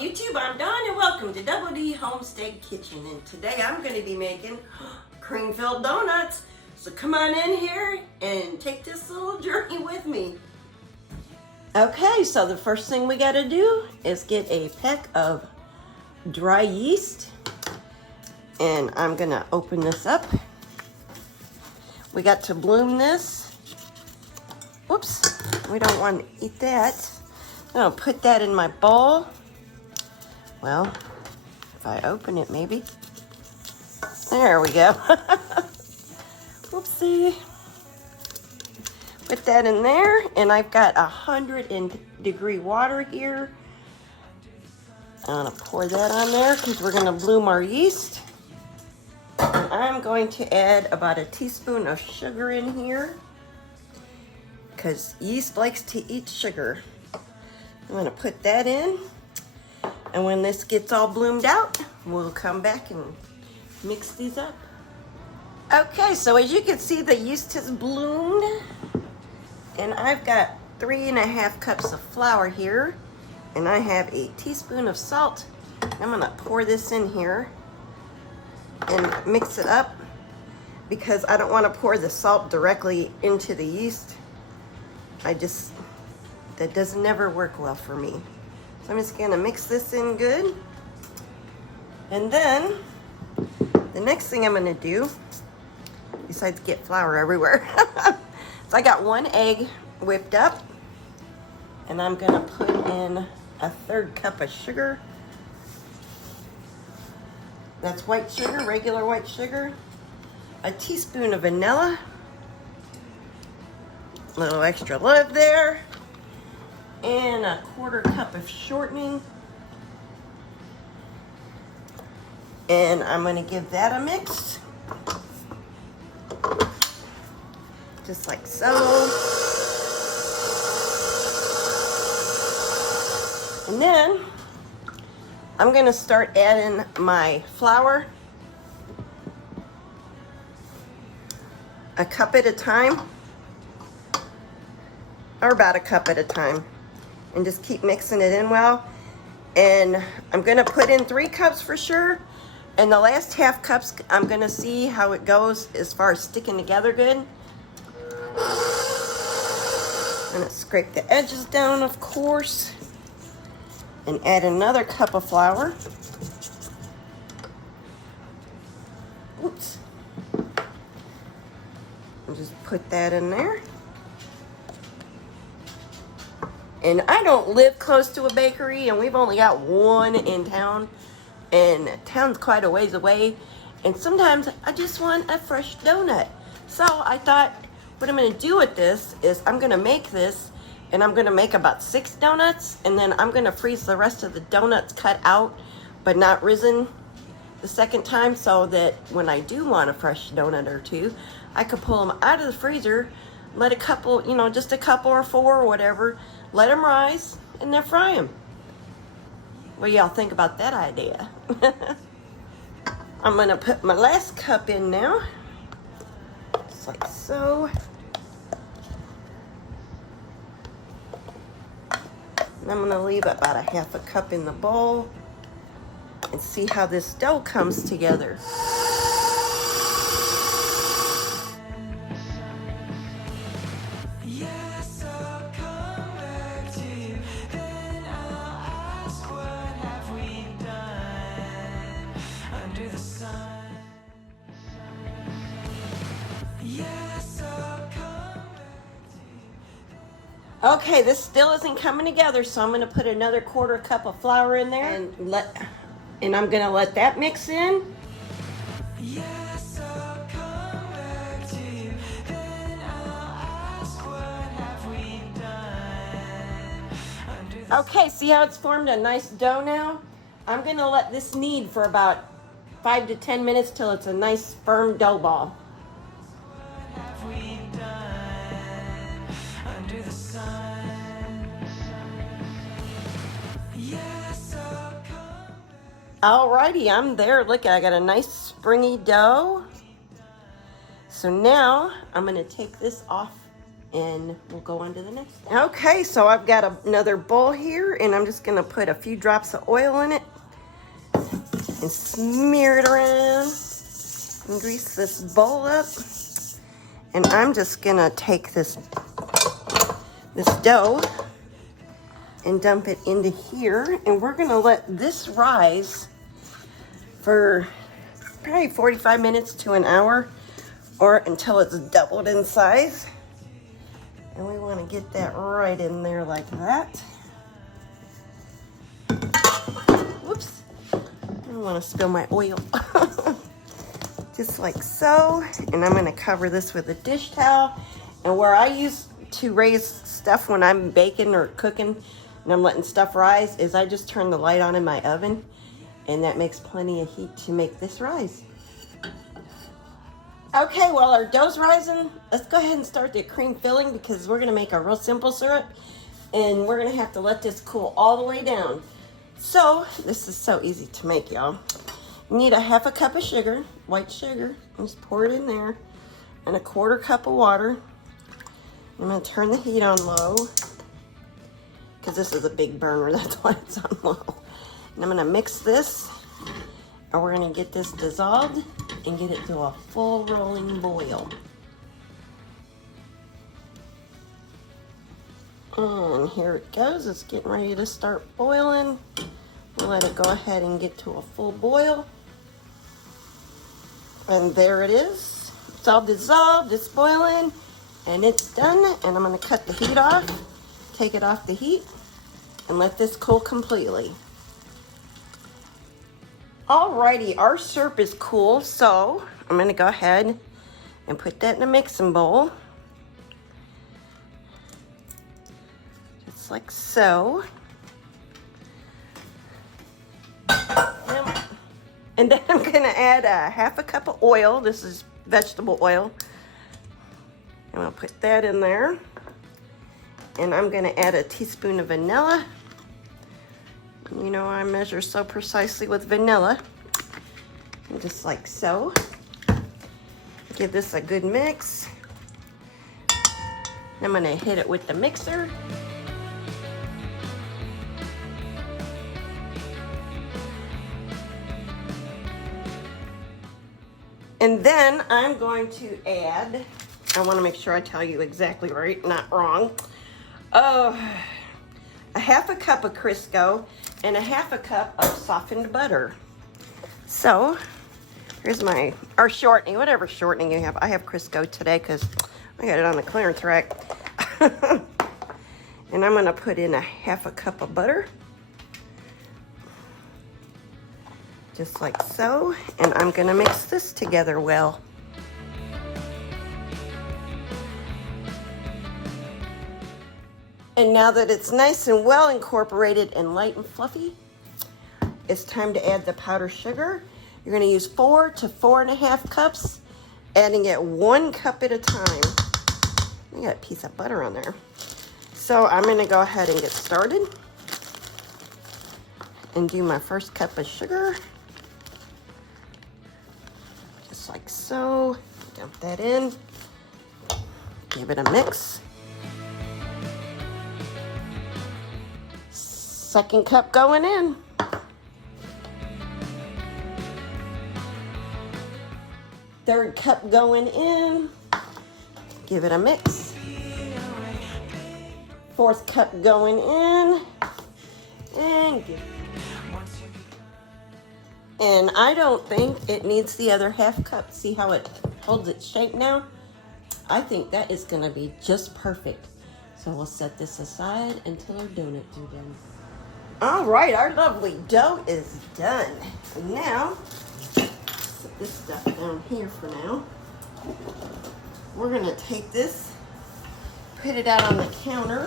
YouTube, I'm Dawn and welcome to Double D Homestead Kitchen, and today I'm going to be making cream-filled donuts. So come on in here and take this little journey with me. Okay, so the first thing we got to do is get a pack of dry yeast, and I'm going to open this up. We got to bloom this. Whoops, we don't want to eat that. I'm going to put that in my bowl. Well, if I open it, maybe. There we go. Whoopsie. Put that in there, and I've got 100-degree water here. I'm gonna pour that on there because we're gonna bloom our yeast. And I'm going to add about a teaspoon of sugar in here because yeast likes to eat sugar. I'm gonna put that in. And when this gets all bloomed out, we'll come back and mix these up. Okay, so as you can see, the yeast has bloomed. And I've got 3.5 cups of flour here. And I have a teaspoon of salt. I'm gonna pour this in here and mix it up because I don't wanna pour the salt directly into the yeast. That does never work well for me. So I'm just gonna mix this in good. And then, the next thing I'm gonna do, besides get flour everywhere, so I got 1 egg whipped up, and I'm gonna put in 1/3 cup of sugar. That's white sugar, regular white sugar. A teaspoon of vanilla. A little extra love there. And 1/4 cup of shortening. And I'm gonna give that a mix. Just like so. And then I'm gonna start adding my flour. A cup at a time. Or about a cup at a time. And just keep mixing it in well. And I'm gonna put in 3 cups for sure. And the last 1/2 cups, I'm gonna see how it goes as far as sticking together good. I'm gonna scrape the edges down, of course. And add another cup of flour. Oops. And just put that in there. And I don't live close to a bakery, and we've only got one in town, and town's quite a ways away, and sometimes I just want a fresh donut. So I thought what I'm gonna do with this is I'm gonna make this, and I'm gonna make about 6 donuts, and then I'm gonna freeze the rest of the donuts cut out, but not risen the second time, so that when I do want a fresh donut or 2, I could pull them out of the freezer, let a couple, just a couple or 4 or whatever, let them rise, and then fry them. What do y'all think about that idea? I'm gonna put my last cup in now. Just like so. And I'm gonna leave about a 1/2 cup in the bowl and see how this dough comes together. Okay, this still isn't coming together, so I'm going to put another 1/4 cup of flour in there and I'm going to let that mix in. Okay, see how it's formed a nice dough now? I'm going to let this knead for about 5 to 10 minutes till it's a nice firm dough ball. Alrighty, I'm there. Look, I got a nice springy dough. So now I'm gonna take this off and we'll go on to the next step. Okay, so I've got another bowl here, and I'm just gonna put a few drops of oil in it and smear it around and grease this bowl up. And I'm just gonna take this dough and dump it into here, and we're gonna let this rise for probably 45 minutes to an hour, or until it's doubled in size. And we want to get that right in there like that. Whoops, I don't want to spill my oil. Just like so. And I'm going to cover this with a dish towel. And where I use to raise stuff when I'm baking or cooking and I'm letting stuff rise is I just turn the light on in my oven, and that makes plenty of heat to make this rise. Okay, while our dough's rising, let's go ahead and start the cream filling, because we're gonna make a real simple syrup, and we're gonna have to let this cool all the way down. So, this is so easy to make, y'all. You need a 1/2 cup of sugar, white sugar, and just pour it in there, and a 1/4 cup of water. I'm gonna turn the heat on low, because this is a big burner, that's why it's on low. And I'm gonna mix this, and we're gonna get this dissolved and get it to a full rolling boil. And here it goes. It's getting ready to start boiling. We'll let it go ahead and get to a full boil. And there it is. It's all dissolved, it's boiling, and it's done. And I'm gonna cut the heat off, take it off the heat, and let this cool completely. Alrighty, our syrup is cool, so I'm gonna go ahead and put that in a mixing bowl. Just like so. And then I'm gonna add a 1/2 cup of oil. This is vegetable oil. And I'll put that in there. And I'm gonna add a teaspoon of vanilla. You know, I measure so precisely with vanilla. And just like so. Give this a good mix. I'm gonna hit it with the mixer. And then I'm going to add, I wanna make sure I tell you exactly right, not wrong. A 1/2 cup of Crisco and a 1/2 cup of softened butter. So here's our shortening, whatever shortening you have. I have Crisco today because I got it on the clearance rack. And I'm gonna put in a 1/2 cup of butter. Just like so. And I'm gonna mix this together well. And now that it's nice and well incorporated and light and fluffy, it's time to add the powdered sugar. You're gonna use 4 to 4.5 cups, adding it 1 cup at a time. I got a piece of butter on there. So I'm gonna go ahead and get started and do my first cup of sugar. Just like so. Dump that in, give it a mix. Second cup going in. Third cup going in. Give it a mix. Fourth cup going in. And I don't think it needs the other 1/2 cup. See how it holds its shape now? I think that is gonna be just perfect. So we'll set this aside until our donuts are done. All right, our lovely dough is done. And now, put this stuff down here for now. We're gonna take this, put it out on the counter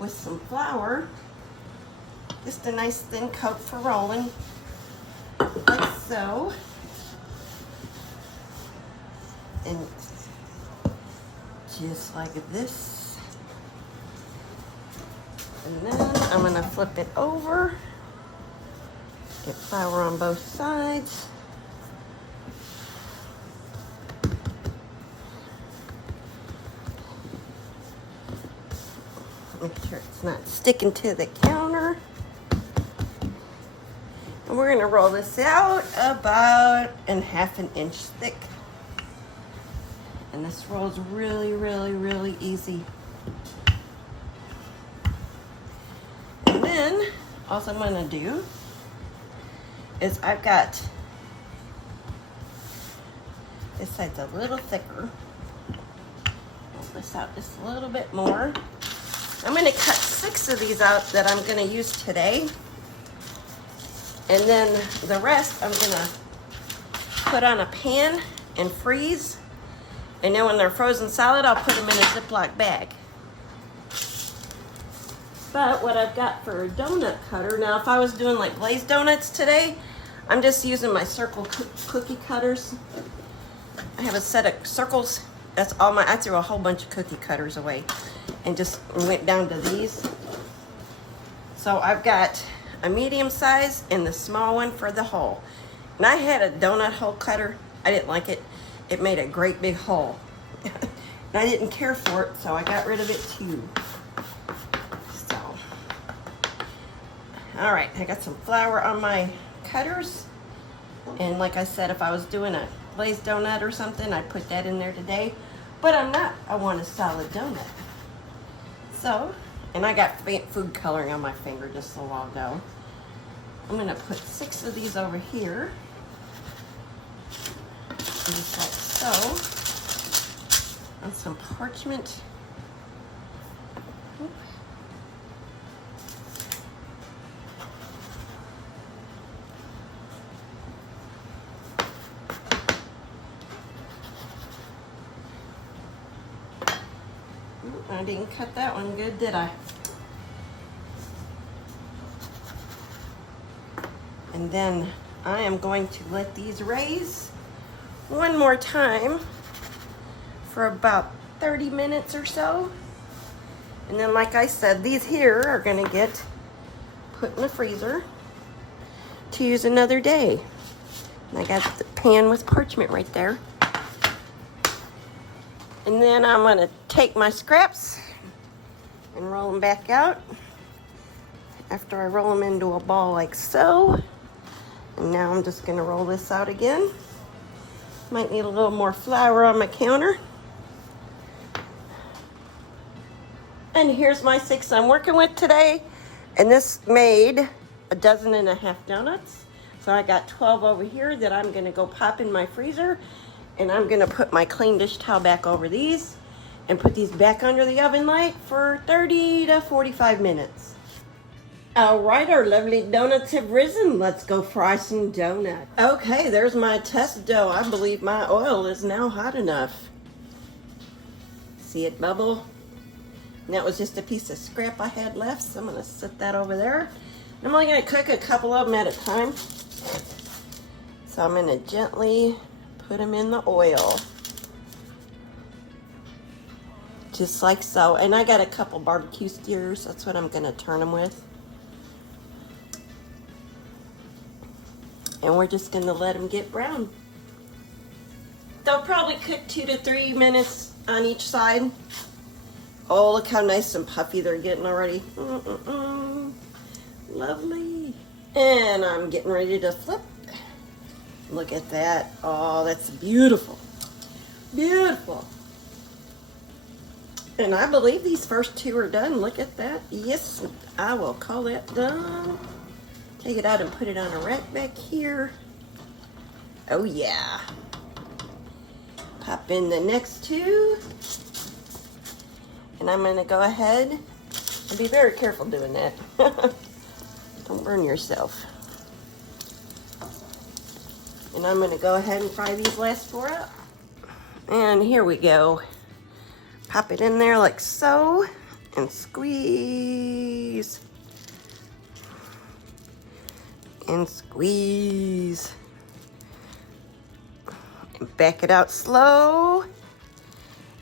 with some flour. Just a nice thin coat for rolling, like so. And just like this. And then I'm gonna flip it over. Get flour on both sides. Make sure it's not sticking to the counter. And we're gonna roll this out about half an inch thick. And this rolls really, really, really easy. And then, all I'm gonna do is I've got, this side's a little thicker. Roll this out just a little bit more. I'm gonna cut 6 of these out that I'm gonna use today. And then the rest I'm gonna put on a pan and freeze. And then when they're frozen solid, I'll put them in a Ziploc bag. But what I've got for a donut cutter, now if I was doing like glazed donuts today, I'm just using my circle cookie cutters. I have a set of circles. That's all I threw a whole bunch of cookie cutters away and just went down to these. So I've got a medium size and the small one for the hole. And I had a donut hole cutter. I didn't like it. It made a great big hole. And I didn't care for it, so I got rid of it too. So, all right, I got some flour on my cutters. And like I said, if I was doing a glazed donut or something, I'd put that in there today. But I'm not. I want a solid donut. So, and I got food coloring on my finger just a while ago. I'm gonna put 6 of these over here. Just like so. On some parchment. Oop. Ooh, I didn't cut that one good, did I? And then I am going to let these raise one more time for about 30 minutes or so. And then like I said, these here are gonna get put in the freezer to use another day. And I got the pan with parchment right there. And then I'm gonna take my scraps and roll them back out after I roll them into a ball like so. And now I'm just gonna roll this out again. Might need a little more flour on my counter. And here's my 6 I'm working with today. And this made 1.5 dozen donuts. So I got 12 over here that I'm gonna go pop in my freezer. And I'm gonna put my clean dish towel back over these and put these back under the oven light for 30 to 45 minutes. All right, our lovely donuts have risen. Let's go fry some donuts. Okay, there's my test dough. I believe my oil is now hot enough. See it bubble? And that was just a piece of scrap I had left, so I'm gonna set that over there. I'm only gonna cook a couple of them at a time. So I'm gonna gently put them in the oil. Just like so. And I got a couple barbecue skewers. That's what I'm gonna turn them with. And we're just gonna let them get brown. They'll probably cook 2 to 3 minutes on each side. Oh, look how nice and puffy they're getting already. Lovely. And I'm getting ready to flip. Look at that. Oh, that's beautiful. Beautiful. And I believe these first 2 are done. Look at that. Yes, I will call that done. Take it out and put it on a rack back here. Oh yeah. Pop in the next 2. And I'm gonna go ahead and be very careful doing that. Don't burn yourself. And I'm gonna go ahead and fry these last 4 up. And here we go. Pop it in there like so and squeeze. And squeeze. And back it out slow.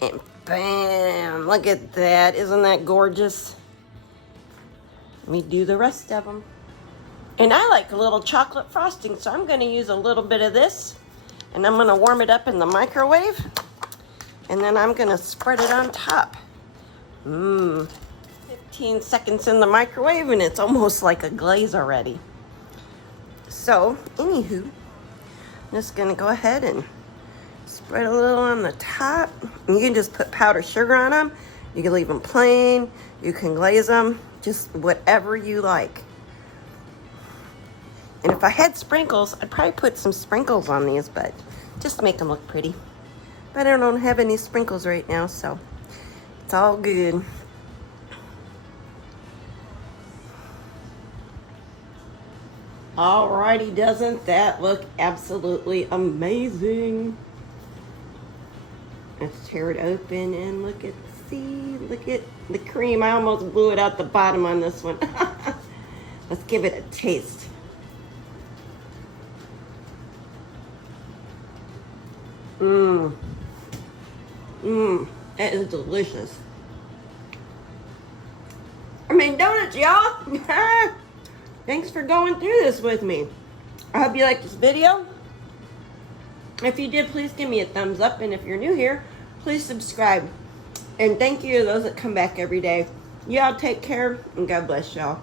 And bam, look at that. Isn't that gorgeous? Let me do the rest of them. And I like a little chocolate frosting, so I'm gonna use a little bit of this. And I'm gonna warm it up in the microwave. And then I'm gonna spread it on top. Mmm. 15 seconds in the microwave and it's almost like a glaze already. So, anywho, I'm just gonna go ahead and spread a little on the top. You can just put powdered sugar on them. You can leave them plain. You can glaze them, just whatever you like. And if I had sprinkles, I'd probably put some sprinkles on these, but just to make them look pretty. But I don't have any sprinkles right now, so it's all good. Alrighty, doesn't that look absolutely amazing? Let's tear it open and look at the cream. I almost blew it out the bottom on this one. Let's give it a taste. That is delicious. I mean, donuts, y'all. Thanks for going through this with me. I hope you liked this video. If you did, please give me a thumbs up. And if you're new here, please subscribe. And thank you to those that come back every day. Y'all take care and God bless y'all.